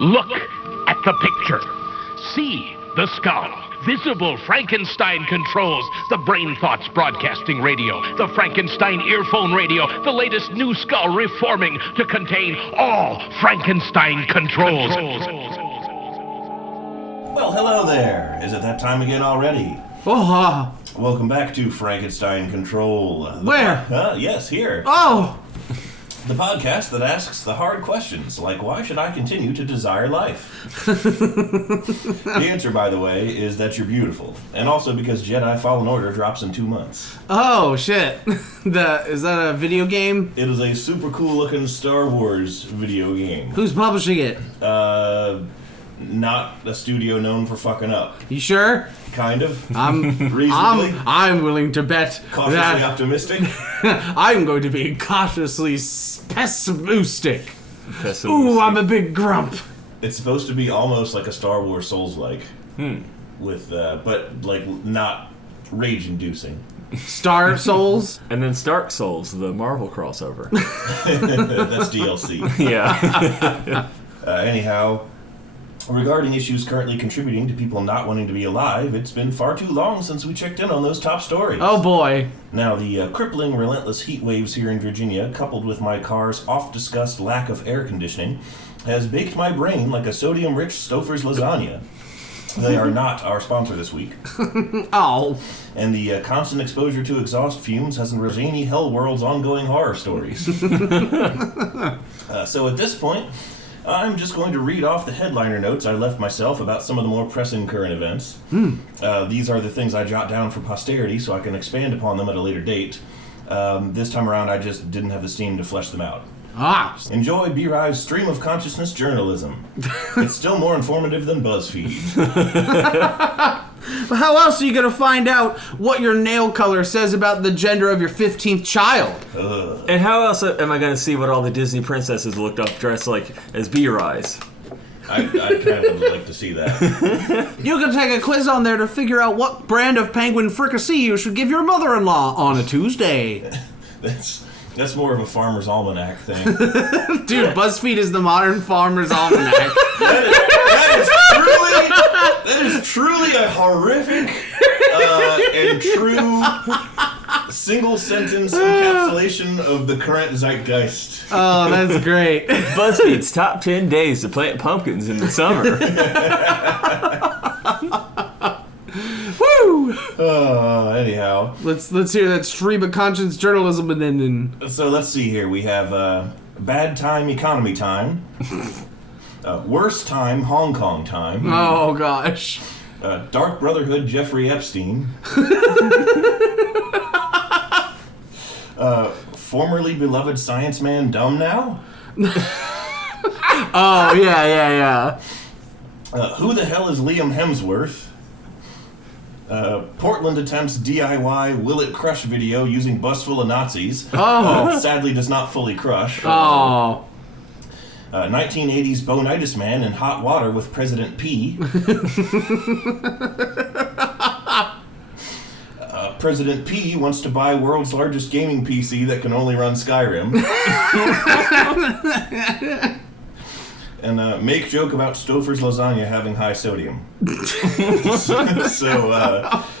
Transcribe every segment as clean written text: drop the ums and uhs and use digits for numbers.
Look at the picture. See the skull. Visible Frankenstein controls. The Brain Thoughts broadcasting radio. The Frankenstein earphone radio. The latest new skull reforming to contain all Frankenstein controls. Well, hello there. Is it that time again already? Oh, Welcome back to Frankenstein Control. Where? Yes, here. oh, The podcast that asks the hard questions, like why should I continue to desire life? The answer, by the way, is that you're beautiful. And also because Jedi Fallen Order drops in 2 months. oh, shit. Is that a video game? It is a super cool looking Star Wars video game. Who's publishing it? Not a studio known for fucking up. You sure? Kind of. Reasonably. I'm willing to bet Cautiously that optimistic. I'm going to be cautiously pessimistic. Ooh, I'm a big grump. It's supposed to be almost like a Star Wars Souls-like. With, but, like, not rage-inducing. Star Souls? And then Stark Souls, the Marvel crossover. That's DLC. Yeah. Anyhow, regarding issues currently contributing to people not wanting to be alive, it's been far too long since we checked in on those top stories. Oh boy. Now, the crippling, relentless heat waves here in Virginia, coupled with my car's oft-discussed lack of air conditioning, has baked my brain like a sodium-rich Stouffer's lasagna. They are not our sponsor this week. Oh. And the constant exposure to exhaust fumes has enriched zany hell world's ongoing horror stories. So at this point, I'm just going to read off the headliner notes I left myself about some of the more pressing current events. These are the things I jot down for posterity so I can expand upon them at a later date. This time around, I just didn't have the steam to flesh them out. Ah. Enjoy B-Rive's stream of consciousness journalism. It's still more informative than BuzzFeed. But how else are you going to find out what your nail color says about the gender of your 15th child? And how else am I going to see what all the Disney princesses looked up dressed like as Beer-Eyes? I kind of would like to see that. You can take a quiz on there to figure out what brand of penguin fricassee you should give your mother-in-law on a Tuesday. That's more of a farmer's almanac thing. Dude, BuzzFeed is the modern farmer's almanac. That is truly a horrific and true single sentence encapsulation of the current zeitgeist. Oh, that's great. BuzzFeed's top 10 days to plant pumpkins in the summer. Woo! Anyhow. Let's hear that stream of conscience journalism and then... So let's see here. We have bad time economy time. Worst time Hong Kong time. Oh, gosh. Dark Brotherhood Jeffrey Epstein. Formerly beloved science man dumb now? Oh, yeah. Who the hell is Liam Hemsworth? Portland attempts DIY Will It Crush video using bus full of Nazis. Oh. Sadly does not fully crush. Oh. 1980s Bonitis man in hot water with President P. President P wants to buy world's largest gaming PC that can only run Skyrim. And make joke about Stouffer's lasagna having high sodium. So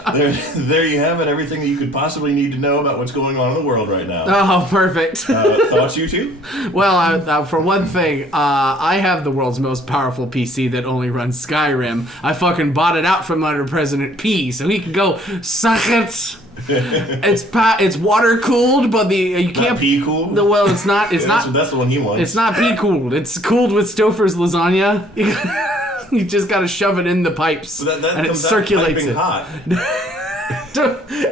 there you have it. Everything that you could possibly need to know about what's going on in the world right now. Oh, perfect. Thoughts, you two? Well, for one thing, I have the world's most powerful PC that only runs Skyrim. I fucking bought it out from under President P, so he can go suck it. It's water cooled, but you can't. Not pea cooled? No, well, it's not. It's not. That's the one he wants. It's not pea cooled. It's cooled with Stouffer's lasagna. You just gotta shove it in the pipes, that and it comes out circulates piping it. hot.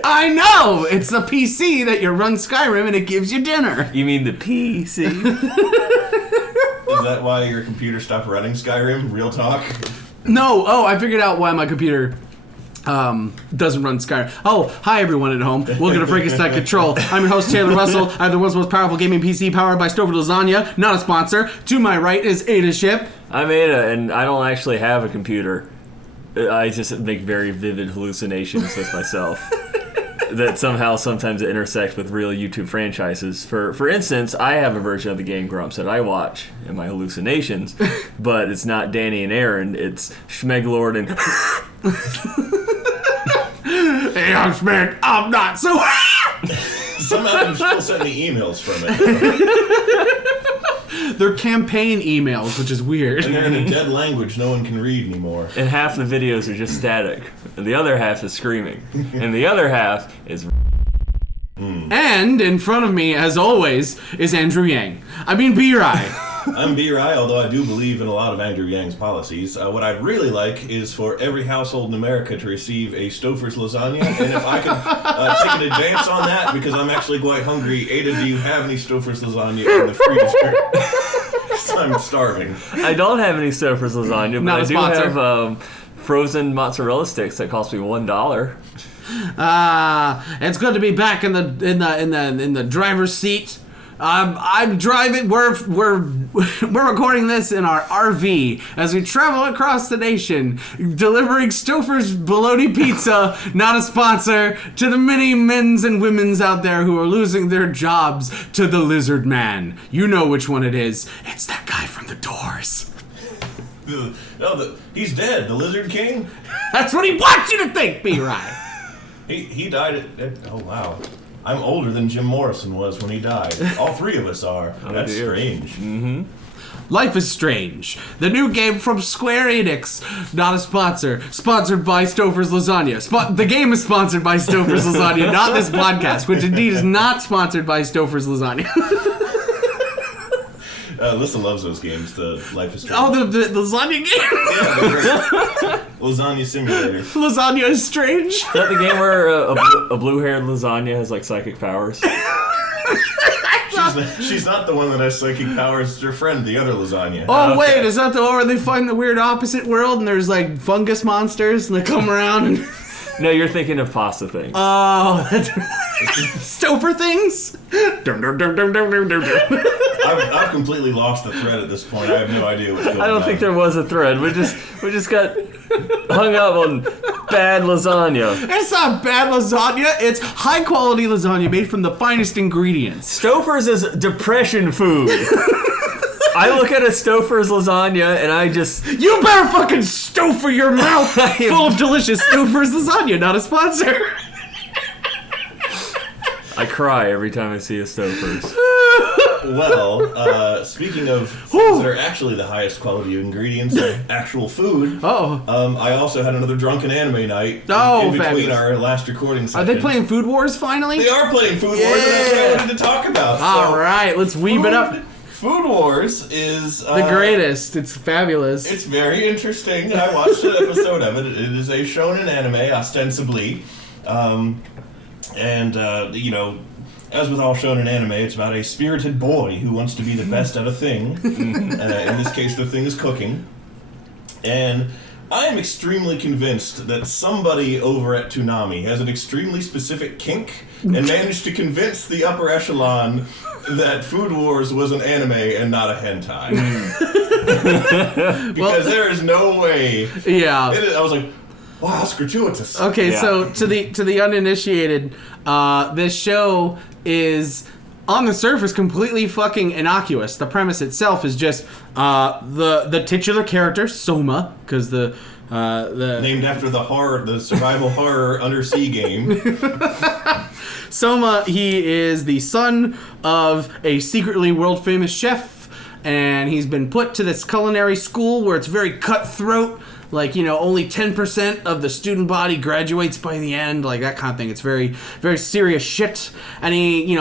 I know! It's the PC that you run Skyrim and it gives you dinner. You mean the PC? Is that why your computer stopped running Skyrim? Real talk? No. Oh, I figured out why my computer doesn't run Skyrim. Oh, hi everyone at home. Welcome to Frankenstein Control. I'm your host, Taylor Russell. I have the world's most powerful gaming PC powered by Stouffer Lasagna. Not a sponsor. To my right is Ada Ship. I'm Ada, and I don't actually have a computer. I just make very vivid hallucinations with myself. that somehow sometimes intersect with real YouTube franchises. For instance, I have a version of the Game Grumps that I watch in my hallucinations, but it's not Danny and Aaron, it's Schmeglord and... Hey, I'm Schmeg, I'm not so... Somehow you still send me emails from it. They're campaign emails, which is weird. And they're in a dead language no one can read anymore. And half the videos are just static, and the other half is screaming, and the other half is... And in front of me, as always, is Andrew Yang. I mean, B-Rye. I'm B-Rye, although I do believe in a lot of Andrew Yang's policies. What I'd really like is for every household in America to receive a Stouffer's lasagna, and if I could take an advance on that, because I'm actually quite hungry, Ada, do you have any Stouffer's lasagna in the freezer? Because I'm starving. I don't have any Stouffer's lasagna, but Not I a do sponsor. have frozen mozzarella sticks that cost me $1. It's good to be back in the driver's seat. I'm driving. We're recording this in our RV as we travel across the nation, delivering Stouffer's bologna pizza, not a sponsor, to the many men's and women's out there who are losing their jobs to the Lizard Man. You know which one it is. It's that guy from The Doors. He's dead. The Lizard King. That's what he wants you to think, B-Rye. He died at oh wow. I'm older than Jim Morrison was when he died. All three of us are. That's dear. strange. Mm-hmm. Life is Strange, the new game from Square Enix, not a sponsor, sponsored by Stouffer's Lasagna. The game is sponsored by Stouffer's Lasagna, not this podcast, which indeed is not sponsored by Stouffer's Lasagna. Alyssa loves those games, the Life is Strange. Oh, the lasagna game? Yeah, they're great. Lasagna Simulator. Lasagna is strange. Is that the game where a blue-haired lasagna has like psychic powers? She's not the one that has psychic powers. It's her friend, the other lasagna. Oh, wait, is that the one where they find the weird opposite world and there's like fungus monsters and they come around and... No, you're thinking of pasta things. Oh, that's Stouffer things? I've completely lost the thread at this point. I have no idea what's going on. I don't think there was a thread. We just got hung up on bad lasagna. It's not bad lasagna. It's high quality lasagna made from the finest ingredients. Stouffer's is depression food. I look at a Stouffer's lasagna and I just... You better fucking Stouffer your mouth full of delicious Stouffer's lasagna, not a sponsor. I cry every time I see a Stouffer's. Well, speaking of things that are actually the highest quality ingredients, actual food. I also had another drunken anime night in between fabulous. our last recording session. Are they playing Food Wars finally? They are playing Food Wars, and that's what I wanted to talk about. All right, let's weeb it up. Food Wars is... The greatest. It's fabulous. It's very interesting. I watched an episode of it. It is a shonen anime, ostensibly. You know, as with all shonen anime, it's about a spirited boy who wants to be the best at a thing. In this case, the thing is cooking. And I am extremely convinced that somebody over at Toonami has an extremely specific kink and managed to convince the upper echelon that Food Wars was an anime and not a hentai. Because there is no way. Yeah. I was like, wow, that's gratuitous. Okay, Yeah. so to the uninitiated, this show is on the surface completely fucking innocuous. The premise itself is just the titular character Soma, because the named after the survival horror undersea game. Soma, he is the son of a secretly world famous chef, and he's been put to this culinary school where it's very cutthroat. Like, you know, only 10% of the student body graduates by the end, like that kind of thing. It's very, very serious shit. And he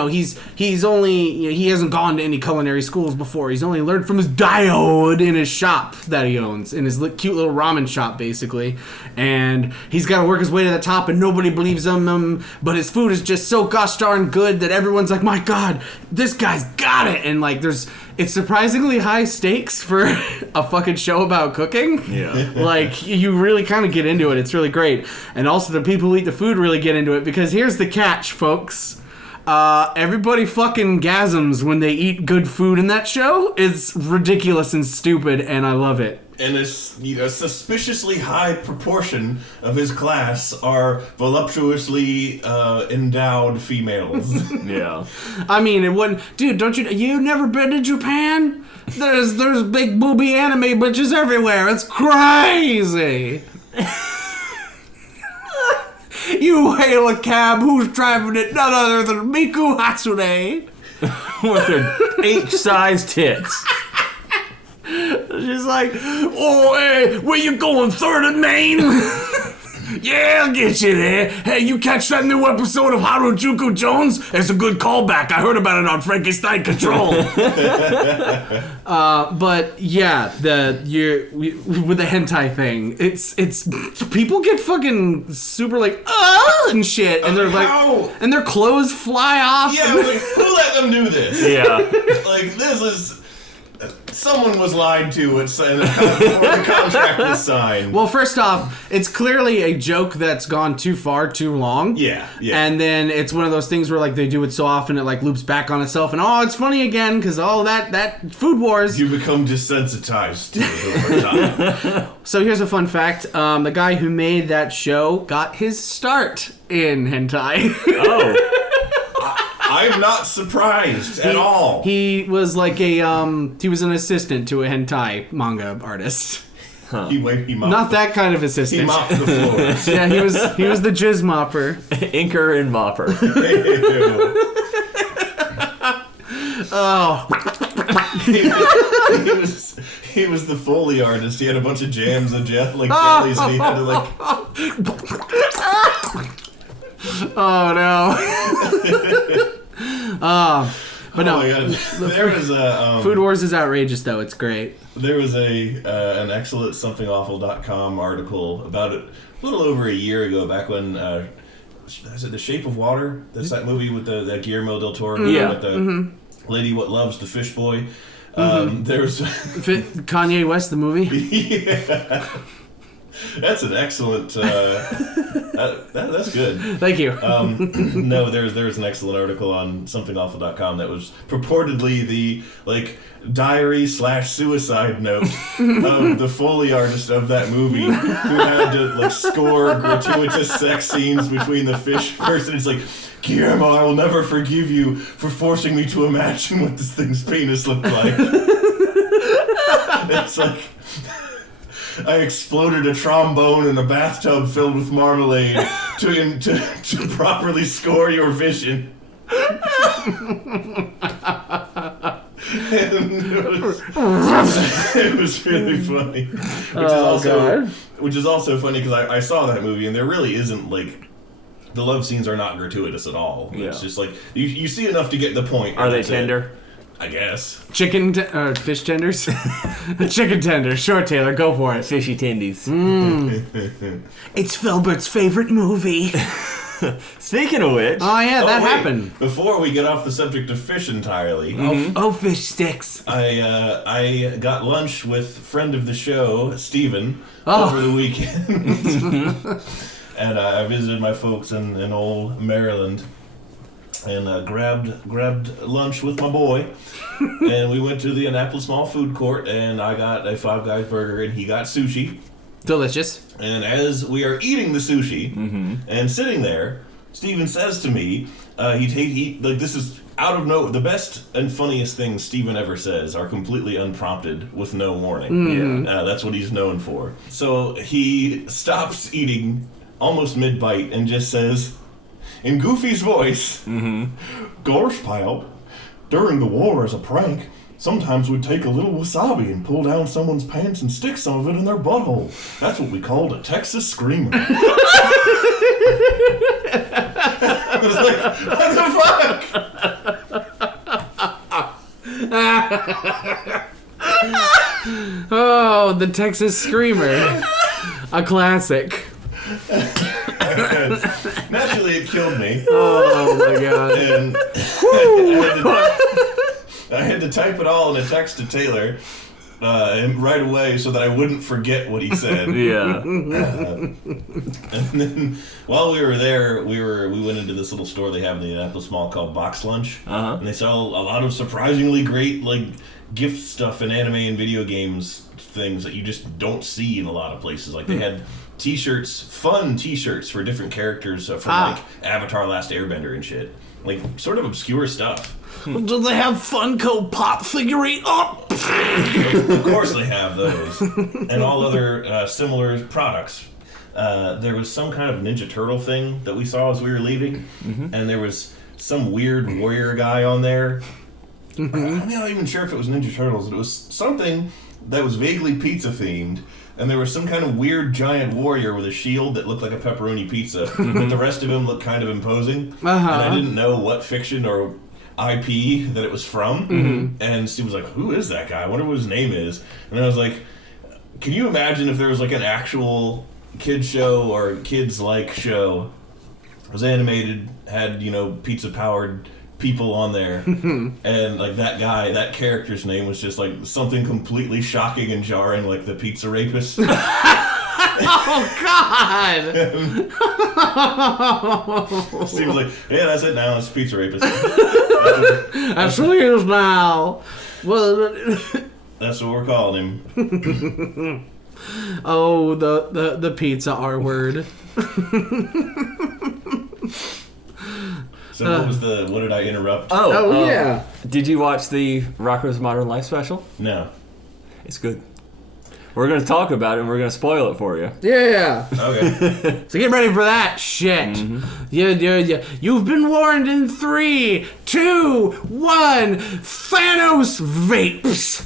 hasn't gone to any culinary schools before. He's only learned from his diode in his shop that he owns, in his cute little ramen shop, basically. And he's got to work his way to the top, and nobody believes him. But his food is just so gosh darn good that everyone's like, my God, this guy's got it. And like, it's surprisingly high stakes for a fucking show about cooking. Yeah. Like, you really kind of get into it. It's really great. And also the people who eat the food really get into it, because here's the catch, folks. Everybody fucking gasms when they eat good food in that show. It's ridiculous and stupid, and I love it. And a suspiciously high proportion of his class are voluptuously endowed females. Yeah. I mean, it wouldn't... Dude, you never been to Japan? There's big booby anime bitches everywhere. It's crazy. You hail a cab, who's driving it? None other than Miku Hatsune. With their H-sized tits. She's like, oh, hey, where you going, 3rd and Main? Yeah, I'll get you there. Hey, you catch that new episode of Harajuku Jones? It's a good callback. I heard about it on Frankenstein Control. But yeah, with the hentai thing, it's people get fucking super like and shit, and they're like, and their clothes fly off. Yeah, like, who let them do this? Yeah. Like, this is... Someone was lied to before the contract was signed. Well, first off, it's clearly a joke that's gone too far, too long. Yeah. And then it's one of those things where like they do it so often it like loops back on itself, and it's funny again because that Food Wars. You become desensitized to it over time. So here's a fun fact: the guy who made that show got his start in hentai. Oh. I'm not surprised at all. He was like he was an assistant to a hentai manga artist. Huh. He mopped Not that kind of assistant. He mopped the floors. Yeah, he was the jizz mopper. Inker and mopper. Oh. He was the Foley artist. He had a bunch of jams and jellies, and he had to like. Oh no. But no. Oh my God. There was a Food Wars is outrageous though. It's great. There was an excellent somethingawful.com article about it a little over a year ago, back when is it The Shape of Water? That's that movie with the Guillermo del Toro. Yeah. With the lady what loves the fish boy. There was Kanye West the movie. Yeah. That's an excellent. That's good. Thank you. No, there's an excellent article on somethingawful.com that was purportedly the diary/suicide note of the Foley artist of that movie, who had to score gratuitous sex scenes between the fish person. It's like, Guillermo, I will never forgive you for forcing me to imagine what this thing's penis looked like. It's like, I exploded a trombone in a bathtub filled with marmalade to properly score your vision. It was really funny. Which is also funny because I saw that movie, and there really isn't the love scenes are not gratuitous at all. Yeah. It's just you see enough to get the point. Are they tender? I guess. Fish tenders? Chicken tenders. Sure, Taylor, go for it. Fishy tendies. It's Filbert's favorite movie. Speaking of which... Oh, yeah, that happened. Before we get off the subject of fish entirely... Oh, fish sticks. I got lunch with friend of the show, Steven, over the weekend. And I visited my folks in old Maryland. And grabbed lunch with my boy, and we went to the Annapolis Mall food court, and I got a Five Guys burger, and he got sushi. Delicious. And as we are eating the sushi and sitting there, Steven says to me, this is out of nowhere. The best and funniest things Steven ever says are completely unprompted with no warning. Yeah, that's what he's known for. So he stops eating almost mid-bite and just says, in Goofy's voice, Gosh, pal, during the war as a prank, sometimes we'd take a little wasabi and pull down someone's pants and stick some of it in their butthole. That's what we called a Texas Screamer. I was like, what the fuck? Oh, the Texas Screamer. A classic. Naturally, it killed me. Oh my God. And I had to type it all in a text to Taylor. right away so that I wouldn't forget what he said. Yeah. And then while we were there, we went into this little store they have in the Indianapolis Mall called Box Lunch, and they sell a lot of surprisingly great like gift stuff and anime and video games things that you just don't see in a lot of places. Like they had T-shirts, fun T-shirts for different characters from like Avatar: Last Airbender and shit. Like sort of obscure stuff. Do they have Funko Pop figurine? Oh! Of course they have those. And all other similar products. There was some kind of Ninja Turtle thing that we saw as we were leaving. And there was some weird warrior guy on there. I'm not even sure if it was Ninja Turtles. It was something that was vaguely pizza themed. And there was some kind of weird giant warrior with a shield that looked like a pepperoni pizza. But the rest of him looked kind of imposing. And I didn't know what fiction or IP that it was from. And Steve was like, who is that guy? I wonder what his name is. And I was like, can you imagine if there was like an actual kid show or kids-like show? It was animated, had, pizza powered people on there, and like that character's name was just like something completely shocking and jarring, like the pizza rapist. Oh God! Steve was like, yeah, that's it now, it's pizza rapist. That's what he is now. Well, that's what we're calling him. Oh, the pizza R word. So what did I interrupt? Oh yeah. Did you watch the Rocko's Modern Life special? No. It's good. We're going to talk about it and we're going to spoil it for you. Yeah. Okay. So get ready for that shit. Yeah. You've been warned in 3, 2, 1. Thanos vapes.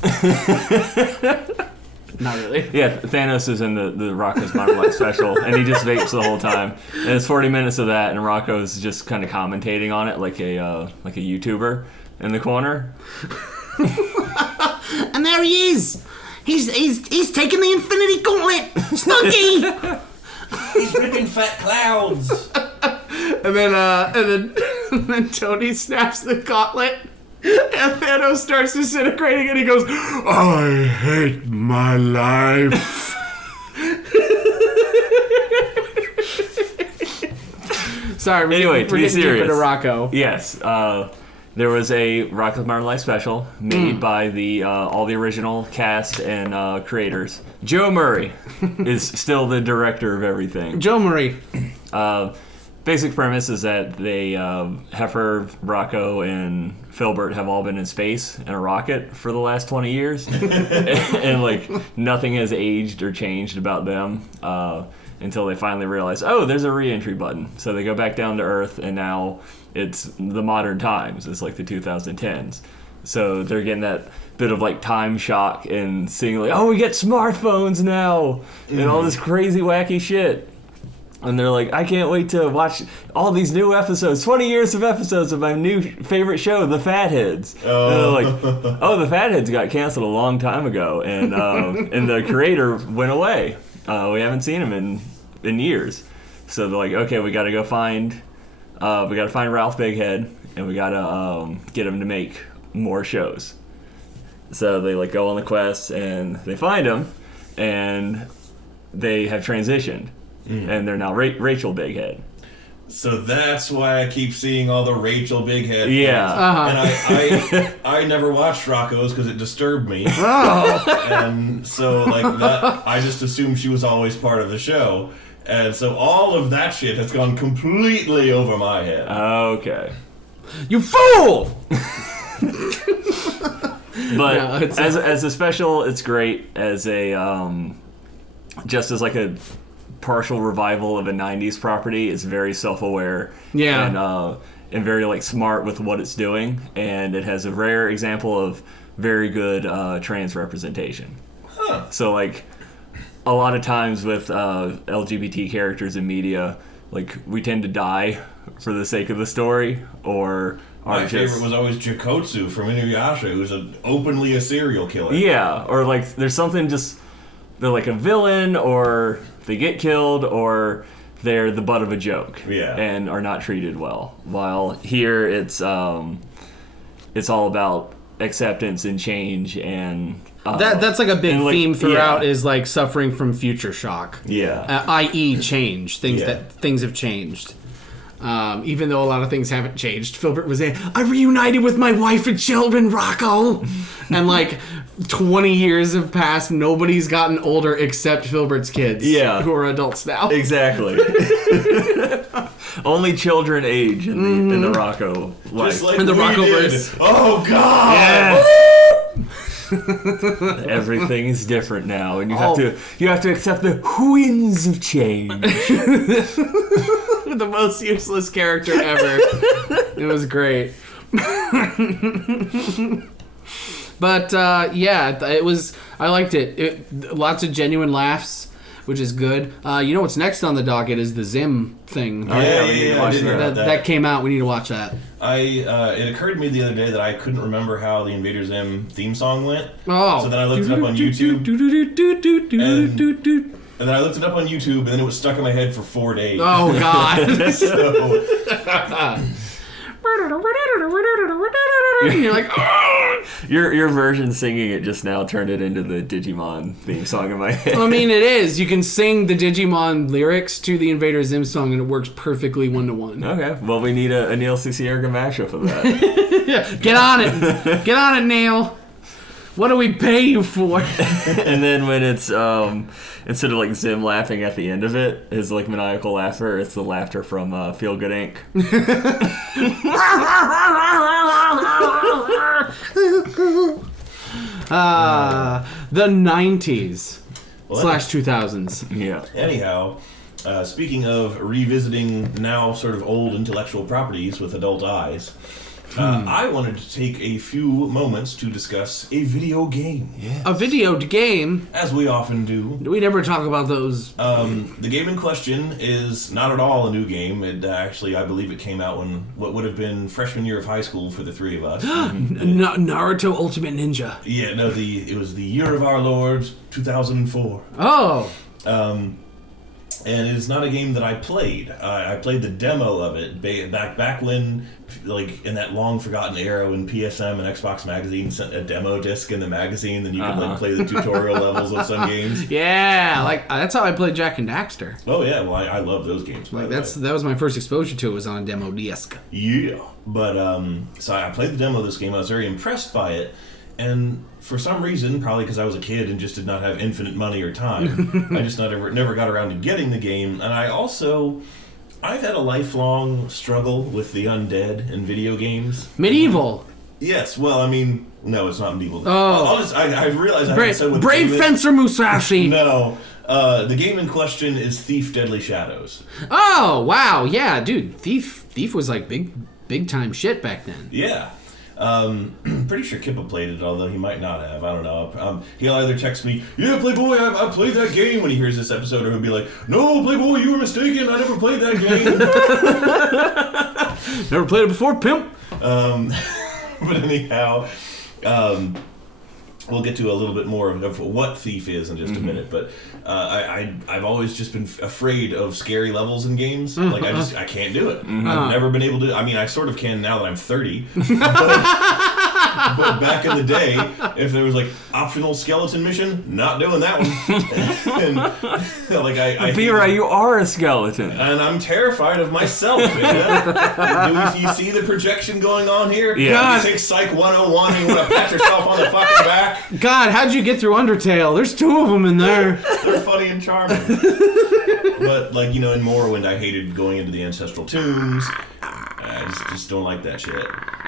Not really. Yeah, Thanos is in the Rocko's Modern Life special, and he just vapes the whole time. And it's 40 minutes of that, and Rocko's just kind of commentating on it like a YouTuber in the corner. And there he is. He's taking the Infinity Gauntlet. Snooky. He's ripping fat clouds. And then Tony snaps the gauntlet. And Thanos starts disintegrating, and he goes, I hate my life. Sorry, anyway, to be serious. Deeper to Rocko. Yes, there was a Rocko's Modern Life special made by all the original cast and creators. Joe Murray is still the director of everything. Joe Murray. Basic premise is that they Heifer, Rocko, and Filbert have all been in space in a rocket for the last 20 years. and like nothing has aged or changed about them until they finally realize, oh, there's a re-entry button. So they go back down to Earth, and now it's the modern times. It's like the 2010s. So they're getting that bit of like time shock and seeing like, oh, we get smartphones now and all this crazy wacky shit. And they're like, I can't wait to watch all these new episodes, 20 years of episodes of my new favorite show, The Fatheads. Oh. And they're like, oh, The Fatheads got canceled a long time ago, and and the creator went away. We haven't seen him in years. So they're like, okay, we got to go find Ralph Bighead, and we got to get him to make more shows. So they like go on the quest, and they find him, and they have transitioned. And they're now Rachel Bighead. So that's why I keep seeing all the Rachel Bighead. Yeah. And I never watched Rocko's because it disturbed me. Oh. And so like that, I just assumed she was always part of the show. And so all of that shit has gone completely over my head. Okay. You fool! But No, as a special, it's great. As a just as like a partial revival of a 90s property, it's very self-aware. Yeah. And very like smart with what it's doing, and it has a rare example of very good trans representation. Huh. So like a lot of times with LGBT characters in media, like we tend to die for the sake of the story, or my favorite was always Jikotsu from Inuyasha, who's openly a serial killer. Yeah, or like there's something just they're like a villain, or they get killed, or they're the butt of a joke. Yeah. And are not treated well. While here it's all about acceptance and change and That's like a big and, like, theme throughout yeah. is like suffering from future shock. Yeah. I.e. change. Things Yeah. that things have changed. Even though a lot of things haven't changed. Filbert was saying, I reunited with my wife and children, Rocco. And like 20 years have passed. Nobody's gotten older except Filbert's kids. Yeah. Who are adults now. Exactly. Only children age in the Rocco life. Just like And the we Rockoverse. did. Oh God! Yeah. Everything is different now, and you have to accept the winds of change. The most useless character ever. It was great. But yeah, it was. I liked it. Lots of genuine laughs, which is good. You know what's next on the docket is the Zim thing. Oh, yeah, we need to I watch did hear that. about That came out. We need to watch that. It occurred to me the other day that I couldn't remember how the Invader Zim theme song went. Oh. So then I looked it up on YouTube. And then I looked it up on YouTube, and then it was stuck in my head for 4 days. Oh God. So, And you're like, oh. Your version singing it just now turned it into the Digimon theme song in my head. I mean, it is. You can sing the Digimon lyrics to the Invader Zim song, and it works perfectly 1-to-1. Okay, well, we need a Neil Cicierga mashup of that. Get on it. Get on it, Neil. What do we pay you for? And then when it's instead of like Zim laughing at the end of it, his like maniacal laughter, it's the laughter from Feel Good Inc. The 90s Well, slash 2000s. Yeah. anyhow, speaking of revisiting now sort of old intellectual properties with adult eyes, I wanted to take a few moments to discuss a video game. Yeah. A video game. As we often do. We never talk about those. The game in question is not at all a new game. It actually, I believe it came out when what would have been freshman year of high school for the three of us. Naruto Ultimate Ninja. Yeah, no, it was the year of our Lord, 2004. Oh. And it is not a game that I played. I played the demo of it back when, like, in that long forgotten era when PSM and Xbox Magazine sent a demo disc in the magazine, then you could like play the tutorial levels of some games. Yeah, like that's how I played Jack and Daxter. Oh yeah, well I love those games. Like that was my first exposure to it, was on a demo disc. Yeah, but so I played the demo of this game. I was very impressed by it, and for some reason, probably because I was a kid and just did not have infinite money or time, I just never got around to getting the game. And I've had a lifelong struggle with the undead in video games. Medieval. Yes, well, I mean, no, it's not medieval. Oh. I realize I haven't said what the Brave game is. Fencer Musashi. No, the game in question is Thief: Deadly Shadows. Oh wow, yeah, dude. Thief was like big time shit back then. Yeah. Pretty sure Kippa played it, although he might not have. I don't know. He'll either text me, "Yeah, Playboy, I played that game," when he hears this episode, or he'll be like, "No, Playboy, you were mistaken. I never played that game." Never played it before, pimp. But anyhow, we'll get to a little bit more of what Thief is in just a minute. But I've always just been afraid of scary levels in games. Like I can't do it. I've never been able to. I mean, I sort of can now that I'm 30. But back in the day, if there was like optional skeleton mission, not doing that one. And like Vera, you are a skeleton. and I'm terrified of myself. Man. Do you see the projection going on here? Yeah. You take Psych 101 and you want to pat yourself on the fucking back. God, how'd you get through Undertale? There's 2 of them in there. They're funny and charming. But like, you know, in Morrowind, I hated going into the ancestral tombs. I just don't like that shit.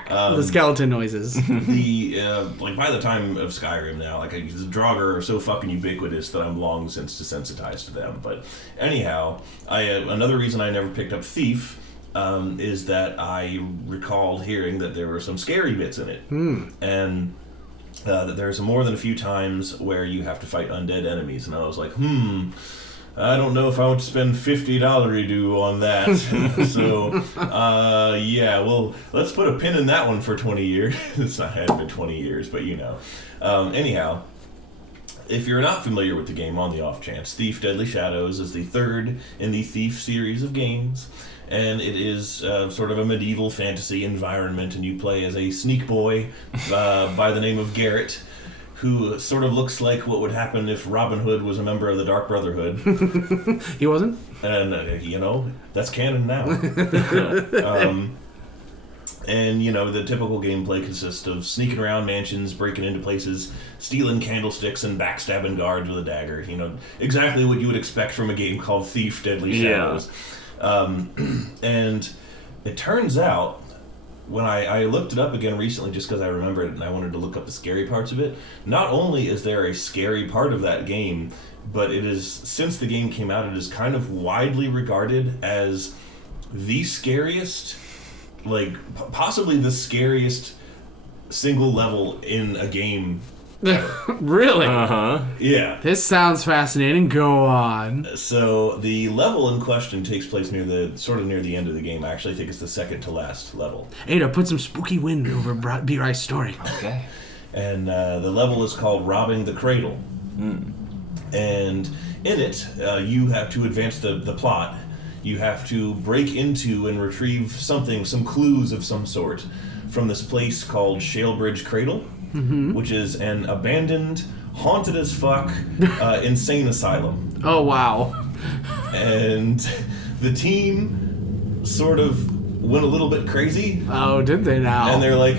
The skeleton noises. Like by the time of Skyrim now, like the Draugr are so fucking ubiquitous that I'm long since desensitized to them. But anyhow, another reason I never picked up Thief is that I recalled hearing that there were some scary bits in it, and that there's more than a few times where you have to fight undead enemies, and I was like, I don't know if I want to spend $50 due on that. So, yeah, well, let's put a pin in that one for 20 years. It's not had been 20 years, but you know. Anyhow, if you're not familiar with the game, on the off chance, Thief: Deadly Shadows is the third in the Thief series of games. And it is sort of a medieval fantasy environment, and you play as a sneak boy by the name of Garrett, who sort of looks like what would happen if Robin Hood was a member of the Dark Brotherhood. He wasn't? And, you know, that's canon now. And, you know, the typical gameplay consists of sneaking around mansions, breaking into places, stealing candlesticks, and backstabbing guards with a dagger. You know, exactly what you would expect from a game called Thief Deadly Shadows. And it turns out, when I looked it up again recently just because I remembered it and I wanted to look up the scary parts of it, not only is there a scary part of that game, but it is, since the game came out, it is kind of widely regarded as the scariest, like, possibly the scariest single level in a game. Really? Uh-huh. Yeah. This sounds fascinating. Go on. So the level in question takes place near the end of the game. I actually think it's the second to last level. Ada, put some spooky wind over B. Rice's story. Okay. And the level is called Robbing the Cradle. And in it, you have to advance the plot. You have to break into and retrieve some clues of some sort from this place called Shalebridge Cradle, which is an abandoned, haunted as fuck, insane asylum. Oh, wow. And the team sort of went a little bit crazy. Oh, did they now? And they're like,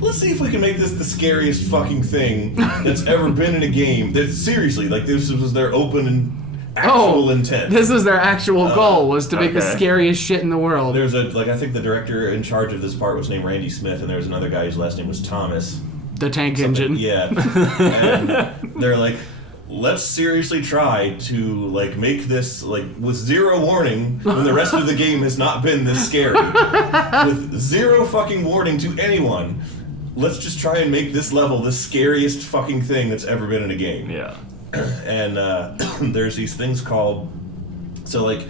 let's see if we can make this the scariest fucking thing that's ever been in a game. That, seriously, like, this was their open and actual intent. This was their actual goal, was to make the okay. scariest shit in the world. There's I think the director in charge of this part was named Randy Smith, and there was another guy whose last name was Thomas. The tank engine. Yeah. And they're like, let's seriously try to, like, make this, like, with zero warning when the rest of the game has not been this scary. With zero fucking warning to anyone. Let's just try and make this level the scariest fucking thing that's ever been in a game. Yeah. And there's these things called, so, like,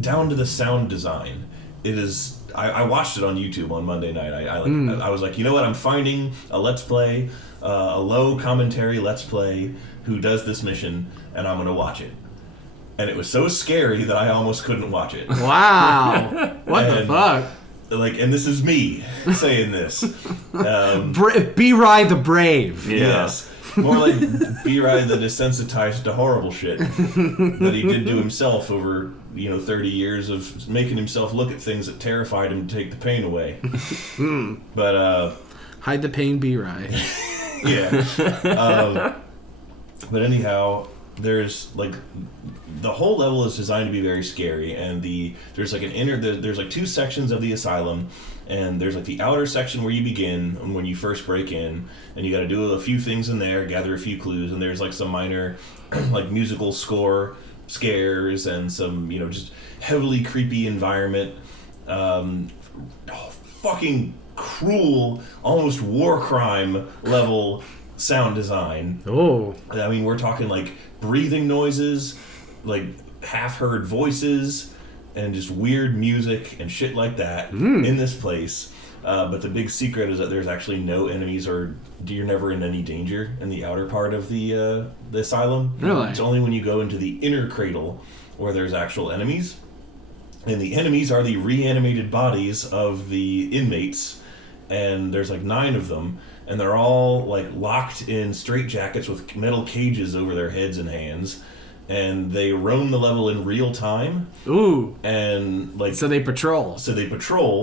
down to the sound design. It is, I watched it on YouTube on Monday night. I was like, you know what, I'm finding a Let's Play, a low commentary Let's Play who does this mission, and I'm gonna watch it. And it was so scary that I almost couldn't watch it. Wow. What the fuck? Like, and this is me saying this. B-Rye the Brave. Yeah. Yes. More like B-Rye the desensitized to horrible shit that he did to himself over, 30 years of making himself look at things that terrified him to take the pain away. But, Hide the pain, B-Rye. yeah. But anyhow, there's, like, the whole level is designed to be very scary, and there's like two sections of the asylum, and there's like the outer section where you begin when you first break in, and you got to do a few things in there, gather a few clues, and there's like some minor like musical score scares and some just heavily creepy environment, fucking cruel, almost war crime level sound design. Oh. I mean, we're talking like breathing noises, like half-heard voices, and just weird music and shit like that in this place. But the big secret is that there's actually no enemies, or you're never in any danger in the outer part of the asylum. Really? It's only when you go into the inner cradle where there's actual enemies. And the enemies are the reanimated bodies of the inmates, and there's like 9 of them, and they're all like locked in straitjackets with metal cages over their heads and hands. And they roam the level in real time. Ooh. And like So they patrol.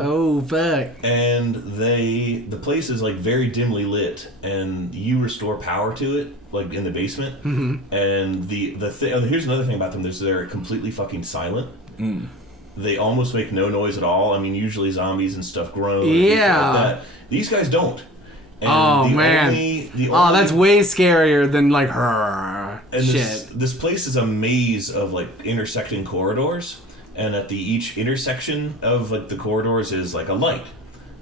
Oh, fuck. And the place is like very dimly lit, and you restore power to it, like in the basement. Mm-hmm. And here's another thing about them: they're completely fucking silent. They almost make no noise at all. I mean, usually zombies and stuff groan. Yeah. Like that. These guys don't. And that's way scarier than like her. And shit. This place is a maze of like intersecting corridors, and at each intersection of like the corridors is like a light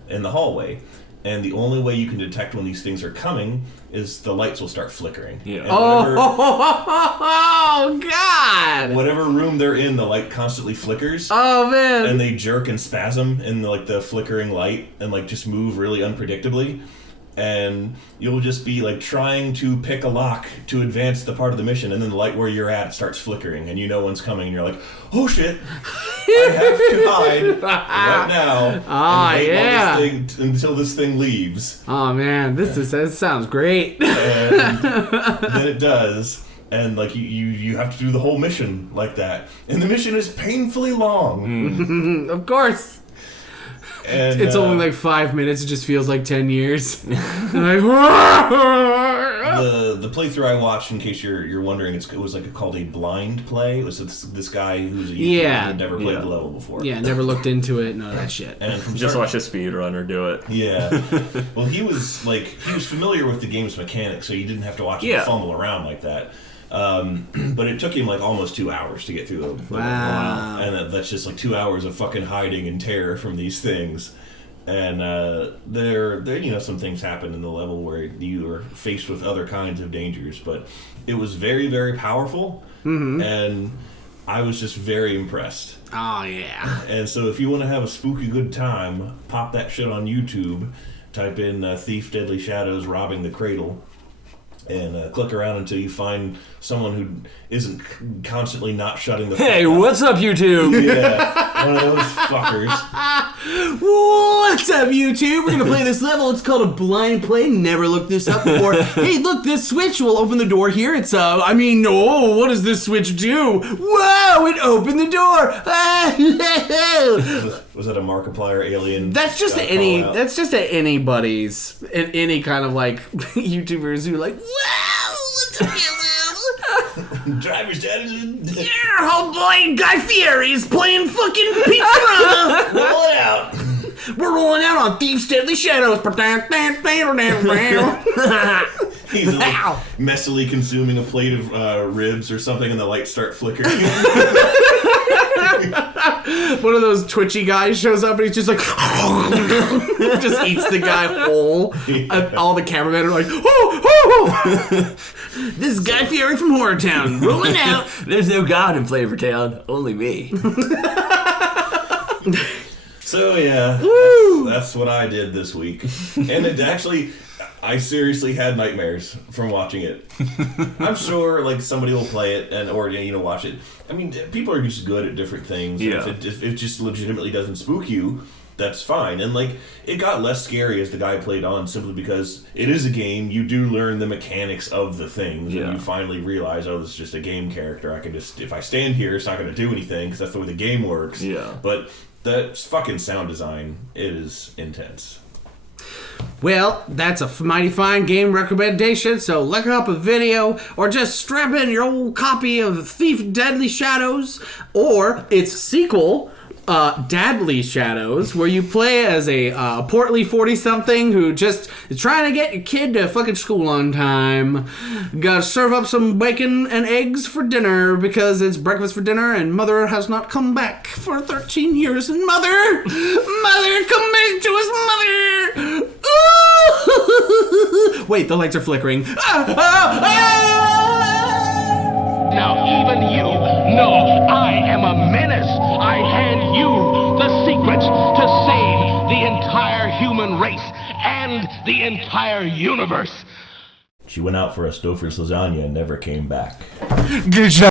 in the hallway, and the only way you can detect when these things are coming is the lights will start flickering. Yeah. And Oh God! Whatever room they're in, the light constantly flickers. Oh man! And they jerk and spasm in the flickering light and like just move really unpredictably. and you'll just be like trying to pick a lock to advance the part of the mission, and then the light where you're at starts flickering, and you know one's coming, and you're like, oh shit, I have to hide right now and wait on this thing until this thing leaves. Oh man, this sounds great. And then it does, and like you have to do the whole mission like that, and the mission is painfully long. Of course. And, it's only like 5 minutes. It just feels like 10 years. Like, the playthrough I watched, in case you're wondering, it was like called a blind play. It was this guy who's a YouTuber who had never played the level before. Yeah, never looked into it. None of that shit. And just watch a speedrunner do it. Yeah. Well, he was familiar with the game's mechanics, so you didn't have to watch him fumble around like that. But it took him like almost 2 hours to get through the level. And that's just like 2 hours of fucking hiding and terror from these things. And there some things happen in the level where you are faced with other kinds of dangers, but it was very, very powerful, and I was just very impressed. Oh yeah. And so if you want to have a spooky good time, pop that shit on YouTube, type in Thief Deadly Shadows Robbing the Cradle, and click around until you find someone who isn't constantly not shutting the Hey, fuck up. what's up, YouTube? Yeah, one of those fuckers. What's up, YouTube? We're gonna play this level. It's called a blind play. Never looked this up before. Hey, look, this switch will open the door here. It's what does this switch do? Whoa! It opened the door. Was that a Markiplier alien? That's just anybody's, any kind of like YouTubers who like, wow, what's up, YouTube? Driver's dad is Oh boy, Guy Fieri is playing fucking Pizza. roll it out. We're rolling out on Thief's Deadly Shadows. He's like messily consuming a plate of ribs or something, and the lights start flickering. One of those twitchy guys shows up and he's just like just eats the guy whole. And all the cameramen are like, oh. This is Guy Fieri from Horror Town rolling out. There's no God in Flavortown, only me. So yeah, that's what I did this week, and it actually, I seriously had nightmares from watching it. I'm sure like somebody will play it or watch it. I mean, people are just good at different things. Yeah. If it just legitimately doesn't spook you, that's fine. And like, it got less scary as the guy played on, simply because it is a game. You do learn the mechanics of the things, and you finally realize, oh, this is just a game character. I can just, if I stand here, it's not going to do anything because that's the way the game works. Yeah. But that fucking sound design, it is intense. Well, that's a mighty fine game recommendation, so look up a video or just strap in your old copy of Thief Deadly Shadows or its sequel, Dadly Shadows, where you play as a portly 40-something who just is trying to get your kid to fucking school on time. Gotta serve up some bacon and eggs for dinner because it's breakfast for dinner and mother has not come back for 13 years. And mother, come back to us, mother! Ooh! Wait, the lights are flickering. Now even you know I am a menace. I hand you the secrets to save the entire human race and the entire universe. She went out for a Stouffer's lasagna and never came back. Good job.